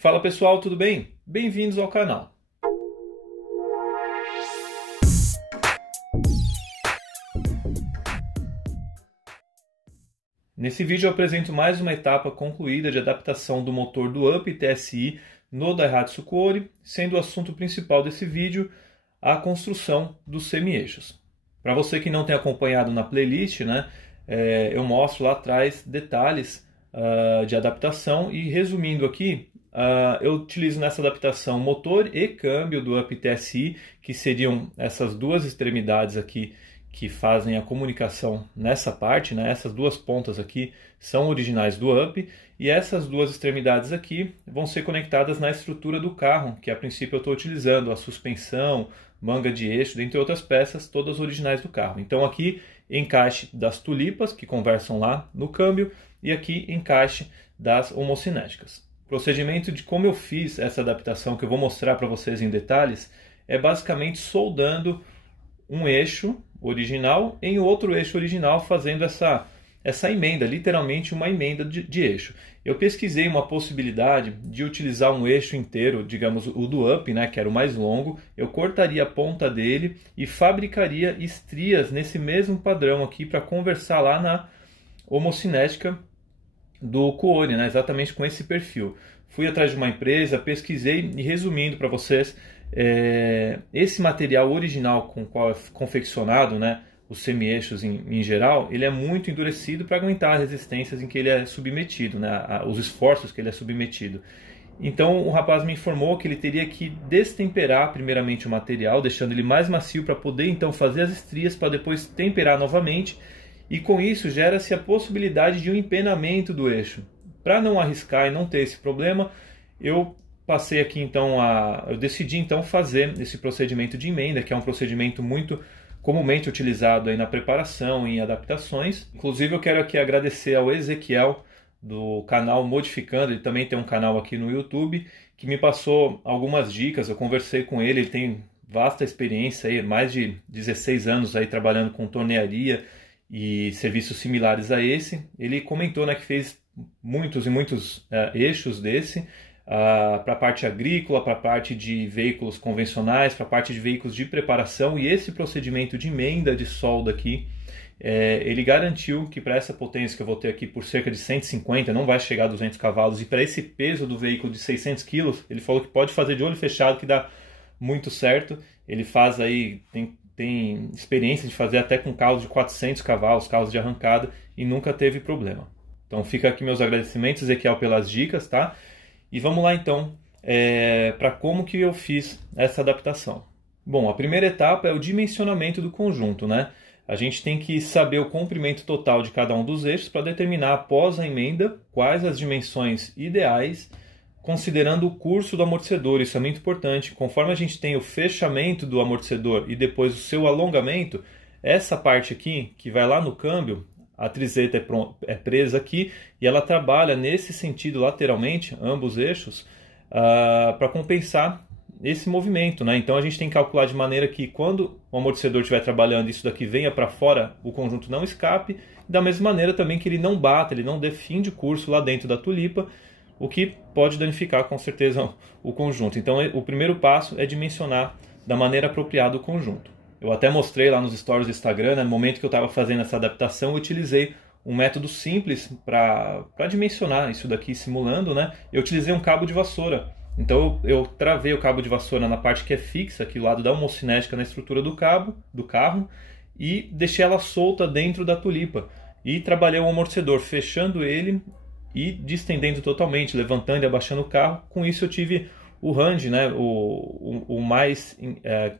Fala pessoal, tudo bem? Bem-vindos ao canal. Nesse vídeo eu apresento mais uma etapa concluída de adaptação do motor do UP TSI no Daihatsu Kuori, sendo o assunto principal desse vídeo a construção dos semi-eixos. Para você que não tem acompanhado na playlist, eu mostro lá atrás detalhes de adaptação e resumindo aqui, eu utilizo nessa adaptação motor e câmbio do UP TSI, que seriam essas duas extremidades aqui que fazem a comunicação nessa parte, essas duas pontas aqui são originais do UP, e essas duas extremidades aqui vão ser conectadas na estrutura do carro, que a princípio eu estou utilizando a suspensão, manga de eixo, dentre outras peças, todas originais do carro. Então aqui encaixe das tulipas, que conversam lá no câmbio, e aqui encaixe das homocinéticas. O procedimento de como eu fiz essa adaptação, que eu vou mostrar para vocês em detalhes, é basicamente soldando um eixo original em outro eixo original, fazendo essa emenda, literalmente uma emenda de eixo. Eu pesquisei uma possibilidade de utilizar um eixo inteiro, digamos o do UP, que era o mais longo, eu cortaria a ponta dele e fabricaria estrias nesse mesmo padrão aqui para conversar lá na homocinética do Kuori, exatamente com esse perfil. Fui atrás de uma empresa, pesquisei e resumindo para vocês, esse material original com o qual é confeccionado, os semi-eixos em geral, ele é muito endurecido para aguentar as resistências em que ele é submetido, os esforços que ele é submetido. Então o rapaz me informou que ele teria que destemperar primeiramente o material, deixando ele mais macio para poder então fazer as estrias para depois temperar novamente, e com isso gera-se a possibilidade de um empenamento do eixo. Para não arriscar e não ter esse problema, eu passei aqui então eu decidi então fazer esse procedimento de emenda, que é um procedimento muito comumente utilizado aí na preparação e em adaptações. Inclusive eu quero aqui agradecer ao Ezequiel do canal Modificando, ele também tem um canal aqui no YouTube, que me passou algumas dicas. Eu conversei com ele, ele tem vasta experiência aí, mais de 16 anos aí trabalhando com tornearia e serviços similares a esse. Ele comentou que fez muitos e muitos eixos desse, para a parte agrícola, para a parte de veículos convencionais, para a parte de veículos de preparação, e esse procedimento de emenda de solda aqui, ele garantiu que para essa potência que eu vou ter aqui por cerca de 150, não vai chegar a 200 cavalos, e para esse peso do veículo de 600 kg, ele falou que pode fazer de olho fechado que dá muito certo. Ele faz aí, tem experiência de fazer até com carros de 400 cavalos, carros de arrancada, e nunca teve problema. Então fica aqui meus agradecimentos, Ezequiel, pelas dicas, tá? E vamos lá então para como que eu fiz essa adaptação. Bom, a primeira etapa é o dimensionamento do conjunto, A gente tem que saber o comprimento total de cada um dos eixos para determinar após a emenda quais as dimensões ideais, considerando o curso do amortecedor. Isso é muito importante. Conforme a gente tem o fechamento do amortecedor e depois o seu alongamento, essa parte aqui, que vai lá no câmbio, a trizeta é presa aqui e ela trabalha nesse sentido lateralmente, ambos eixos, para compensar esse movimento. Então a gente tem que calcular de maneira que quando o amortecedor estiver trabalhando, isso daqui venha para fora, o conjunto não escape, da mesma maneira também que ele não bata, ele não dê fim de curso lá dentro da tulipa, o que pode danificar com certeza o conjunto. Então o primeiro passo é dimensionar da maneira apropriada o conjunto. Eu até mostrei lá nos stories do Instagram, no momento que eu estava fazendo essa adaptação, eu utilizei um método simples para dimensionar isso daqui simulando, Eu utilizei um cabo de vassoura. Então eu travei o cabo de vassoura na parte que é fixa, aqui do lado da homocinética, na estrutura do carro, e deixei ela solta dentro da tulipa. E trabalhei o amortecedor, fechando ele e distendendo totalmente, levantando e abaixando o carro. Com isso eu tive o range, o mais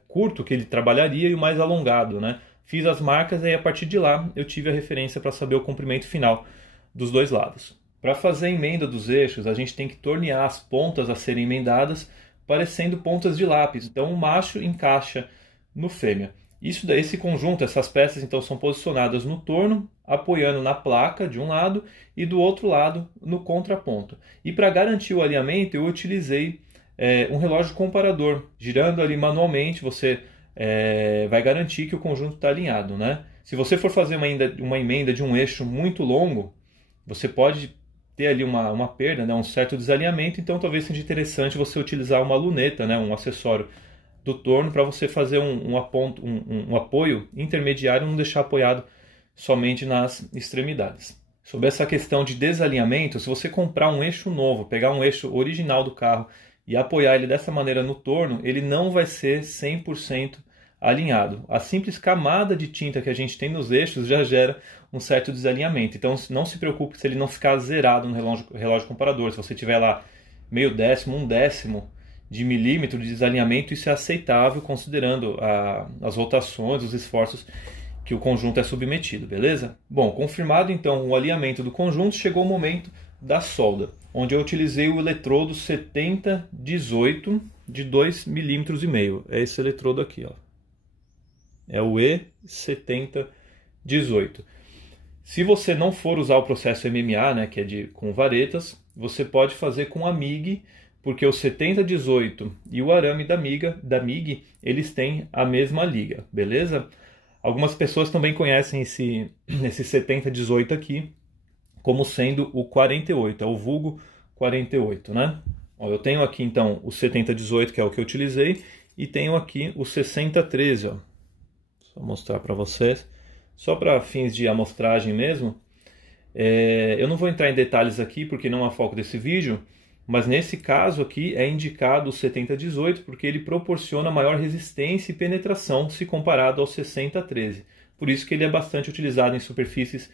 curto que ele trabalharia e o mais alongado, Fiz as marcas e a partir de lá eu tive a referência para saber o comprimento final dos dois lados. Para fazer a emenda dos eixos, a gente tem que tornear as pontas a serem emendadas, parecendo pontas de lápis. Então o macho encaixa no fêmea. Esse conjunto, essas peças então são posicionadas no torno, apoiando na placa de um lado e do outro lado no contraponto. E para garantir o alinhamento eu utilizei um relógio comparador. Girando ali manualmente você vai garantir que o conjunto está alinhado, Se você for fazer uma emenda de um eixo muito longo, você pode ter ali uma perda, né, um certo desalinhamento, então talvez seja interessante você utilizar uma luneta, né, um acessório do torno para você fazer um apoio intermediário, não deixar apoiado somente nas extremidades. Sobre essa questão de desalinhamento, se você comprar um eixo novo, pegar um eixo original do carro e apoiar ele dessa maneira no torno, ele não vai ser 100% alinhado. A simples camada de tinta que a gente tem nos eixos já gera um certo desalinhamento. Então não se preocupe se ele não ficar zerado no relógio comparador. Se você tiver lá meio décimo, um décimo de milímetro de desalinhamento, isso é aceitável considerando as rotações, os esforços que o conjunto é submetido, beleza? Bom, confirmado então o alinhamento do conjunto, chegou o momento da solda, onde eu utilizei o eletrodo 7018 de 2,5 mm. É esse eletrodo aqui, ó. É o E7018. Se você não for usar o processo MMA, né, que é com varetas, você pode fazer com a MIG, porque o 7018 e o arame da MIG, eles têm a mesma liga, beleza? Algumas pessoas também conhecem esse 7018 aqui como sendo o 48, é o vulgo 48, né? Ó, eu tenho aqui então o 7018, que é o que eu utilizei, e tenho aqui o 6013, ó. Só mostrar para vocês, só para fins de amostragem mesmo. Eu não vou entrar em detalhes aqui porque não é o foco desse vídeo, mas nesse caso aqui é indicado o 7018 porque ele proporciona maior resistência e penetração se comparado ao 6013. Por isso que ele é bastante utilizado em superfícies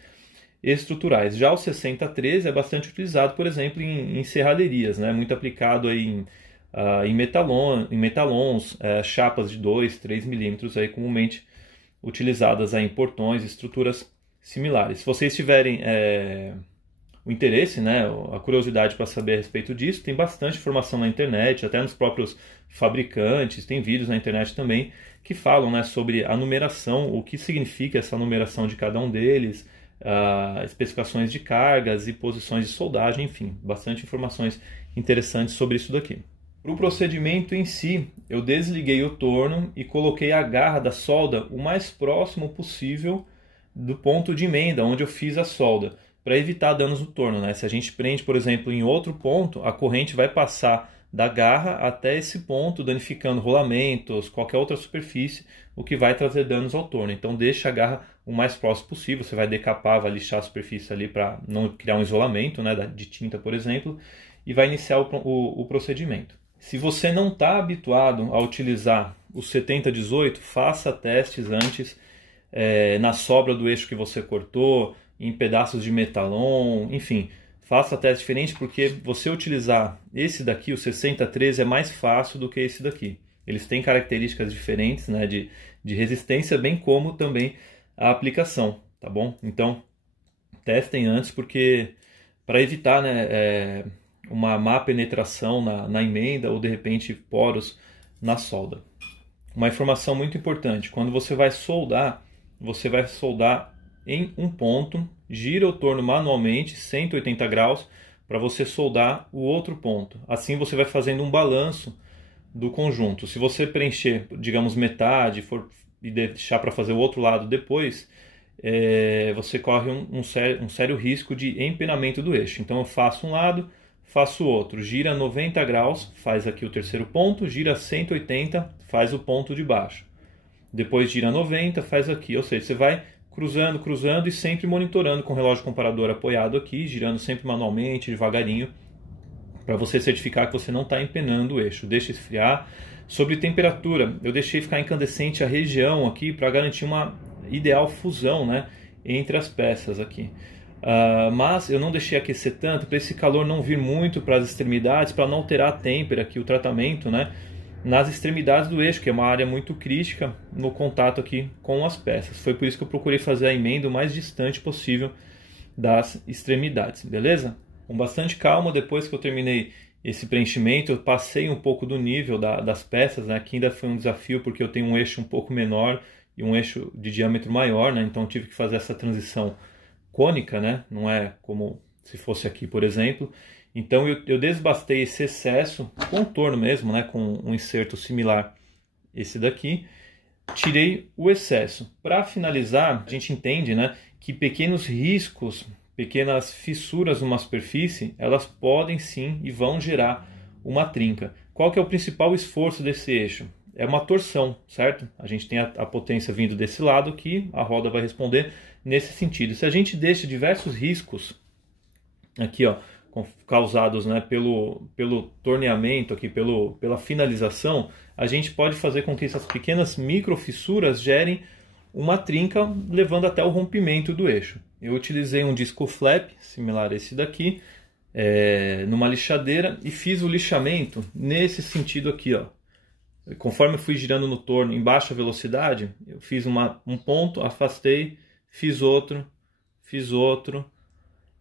estruturais. Já o 6013 é bastante utilizado, por exemplo, em serralherias, né? Muito aplicado aí em metalons, chapas de 2, 3 milímetros, aí comumente utilizadas aí em portões e estruturas similares. Se vocês tiverem o interesse, né, a curiosidade para saber a respeito disso, tem bastante informação na internet, até nos próprios fabricantes, tem vídeos na internet também que falam, né, sobre a numeração, o que significa essa numeração de cada um deles, especificações de cargas e posições de soldagem, enfim, bastante informações interessantes sobre isso daqui. Para o procedimento em si, eu desliguei o torno e coloquei a garra da solda o mais próximo possível do ponto de emenda, onde eu fiz a solda, para evitar danos no torno, né? Se a gente prende, por exemplo, em outro ponto, a corrente vai passar da garra até esse ponto, danificando rolamentos, qualquer outra superfície, o que vai trazer danos ao torno. Então deixa a garra o mais próximo possível, você vai decapar, vai lixar a superfície ali para não criar um isolamento, né, de tinta, por exemplo, e vai iniciar o procedimento. Se você não está habituado a utilizar o 7018, faça testes antes na sobra do eixo que você cortou, em pedaços de metalon, enfim, faça testes diferentes, porque você utilizar esse daqui, o 6013, é mais fácil do que esse daqui. Eles têm características diferentes, né, de resistência, bem como também a aplicação, tá bom? Então, testem antes, porque para evitar, né, uma má penetração na emenda ou de repente poros na solda. Uma informação muito importante: quando você vai soldar em um ponto, gira o torno manualmente 180 graus para você soldar o outro ponto. Assim você vai fazendo um balanço do conjunto. Se você preencher, digamos, metade e deixar para fazer o outro lado depois, você corre um sério risco de empenamento do eixo. Então eu faço um lado, faço o outro, gira 90 graus, faz aqui o terceiro ponto, gira 180, faz o ponto de baixo. Depois gira 90, faz aqui. Ou seja, você vai cruzando e sempre monitorando com o relógio comparador apoiado aqui, girando sempre manualmente, devagarinho, para você certificar que você não está empenando o eixo. Deixa esfriar. Sobre temperatura, eu deixei ficar incandescente a região aqui para garantir uma ideal fusão, né, entre as peças aqui. Mas eu não deixei aquecer tanto para esse calor não vir muito para as extremidades, para não alterar a têmpera aqui, o tratamento, né, nas extremidades do eixo, que é uma área muito crítica no contato aqui com as peças. Foi por isso que eu procurei fazer a emenda o mais distante possível das extremidades, beleza? Com bastante calma, depois que eu terminei esse preenchimento, eu passei um pouco do nível das peças, né? Que ainda foi um desafio porque eu tenho um eixo um pouco menor e um eixo de diâmetro maior, né? Então eu tive que fazer essa transição cônica, né? Não é como se fosse aqui, por exemplo. Então eu desbastei esse excesso com o torno mesmo, né, com um inserto similar esse daqui. Tirei o excesso. Para finalizar, a gente entende, né, que pequenos riscos pequenas fissuras numa superfície, elas podem sim e vão gerar uma trinca. Qual que é o principal esforço desse eixo? É uma torção, certo? A gente tem a potência vindo desse lado aqui, a roda vai responder nesse sentido. Se a gente deixa diversos riscos aqui, ó, causados, né, pelo torneamento, aqui, pela finalização, a gente pode fazer com que essas pequenas microfissuras gerem uma trinca, levando até o rompimento do eixo. Eu utilizei um disco flap, similar a esse daqui, numa lixadeira, e fiz o lixamento nesse sentido aqui, ó. Conforme eu fui girando no torno em baixa velocidade, eu fiz um ponto, afastei, fiz outro,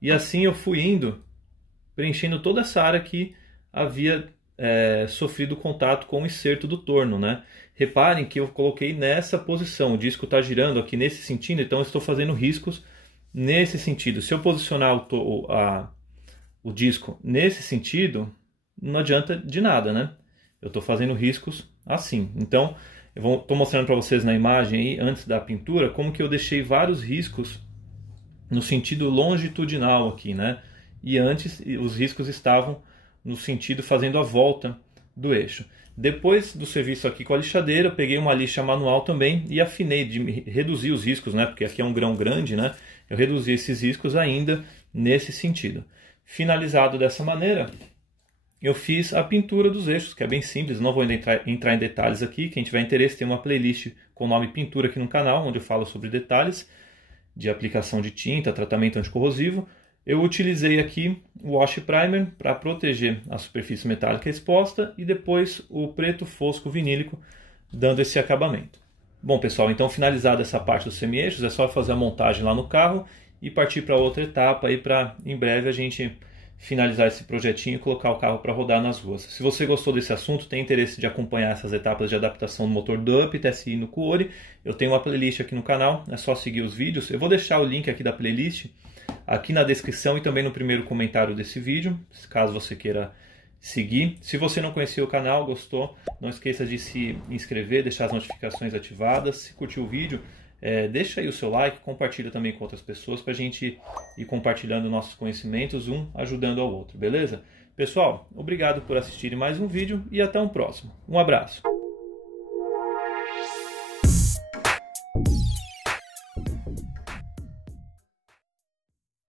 e assim eu fui indo, preenchendo toda essa área que havia sofrido contato com o encerto do torno, né? Reparem que eu coloquei nessa posição, o disco está girando aqui nesse sentido, então eu estou fazendo riscos nesse sentido. Se eu posicionar o disco nesse sentido, não adianta de nada, né? Eu estou fazendo riscos assim. Então, eu estou mostrando para vocês na imagem aí, antes da pintura, como que eu deixei vários riscos no sentido longitudinal aqui, né? E antes os riscos estavam no sentido fazendo a volta do eixo. Depois do serviço aqui com a lixadeira, eu peguei uma lixa manual também e afinei, reduzir os riscos, né? Porque aqui é um grão grande, né? Eu reduzi esses riscos ainda nesse sentido. Finalizado dessa maneira, eu fiz a pintura dos eixos, que é bem simples, não vou entrar em detalhes aqui. Quem tiver interesse, tem uma playlist com o nome Pintura aqui no canal, onde eu falo sobre detalhes de aplicação de tinta, tratamento anticorrosivo. Eu utilizei aqui o Wash Primer para proteger a superfície metálica exposta e depois o preto fosco vinílico, dando esse acabamento. Bom, pessoal, então finalizada essa parte dos semi-eixos, é só fazer a montagem lá no carro e partir para outra etapa aí para em breve a gente finalizar esse projetinho e colocar o carro para rodar nas ruas. Se você gostou desse assunto, tem interesse de acompanhar essas etapas de adaptação do motor do UP TSI no Kuori, eu tenho uma playlist aqui no canal, é só seguir os vídeos. Eu vou deixar o link aqui da playlist aqui na descrição e também no primeiro comentário desse vídeo, caso você queira seguir. Se você não conhecia o canal, gostou, não esqueça de se inscrever, deixar as notificações ativadas. Se curtiu o vídeo, deixa aí o seu like, compartilha também com outras pessoas para a gente ir compartilhando nossos conhecimentos, um ajudando ao outro, beleza? Pessoal, obrigado por assistirem mais um vídeo e até um próximo. Um abraço!